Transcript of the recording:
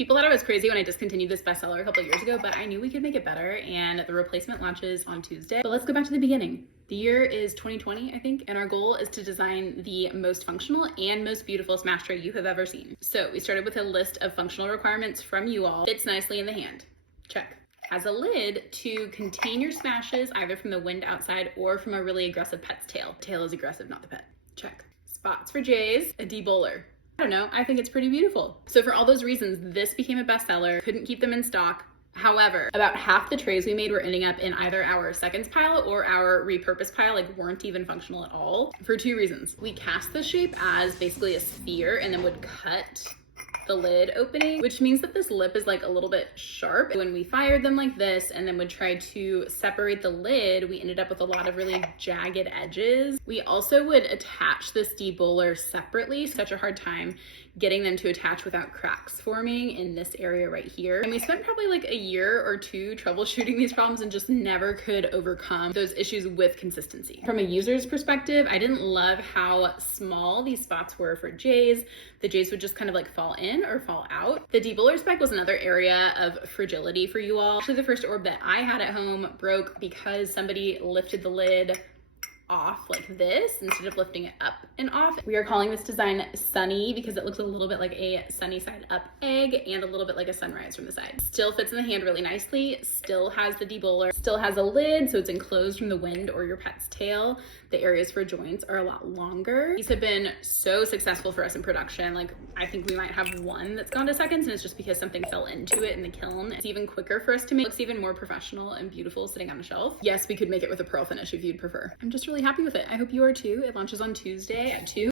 People thought I was crazy when I discontinued this bestseller a couple of years ago, but I knew we could make it better, and the replacement launches on Tuesday. But let's go back to the beginning. The year is 2020, I think, and our goal is to design the most functional and most beautiful smash tray you have ever seen. So we started with a list of functional requirements from you all. Fits nicely in the hand. Check. Has a lid to contain your smashes either from the wind outside or from a really aggressive pet's tail. Tail is aggressive, not the pet. Check. Spots for J's, a debowler. I don't know, I think it's pretty beautiful. So for all those reasons, this became a bestseller. Couldn't keep them in stock. However, about half the trays we made were ending up in either our seconds pile or our repurposed pile, like weren't even functional at all, for two reasons. We cast the shape as basically a sphere and then would cut the lid opening, which means that this lip is like a little bit sharp. When we fired them like this and then would try to separate the lid, we ended up with a lot of really jagged edges. We also would attach this debowler separately. Such a hard time getting them to attach without cracks forming in this area right here. And we spent probably like a year or two troubleshooting these problems and just never could overcome those issues with consistency. From a user's perspective, I didn't love how small these spots were for J's. The J's would just kind of like fall in or fall out. The debowler spec was another area of fragility for you all. Actually, the first orb that I had at home broke because somebody lifted the lid off like this instead of lifting it up and off. We are calling this design Sunny because it looks a little bit like a sunny side up egg and a little bit like a sunrise from the side. Still fits in the hand really nicely, still has the debowler, still has a lid so it's enclosed from the wind or your pet's tail. The areas for joints are a lot longer. These have been so successful for us in production. Like I think we might have one that's gone to seconds and it's just because something fell into it in the kiln. It's even quicker for us to make. It looks even more professional and beautiful sitting on a shelf. Yes, we could make it with a pearl finish if you'd prefer. I'm just really happy with it. I hope you are too. It launches on Tuesday at 2.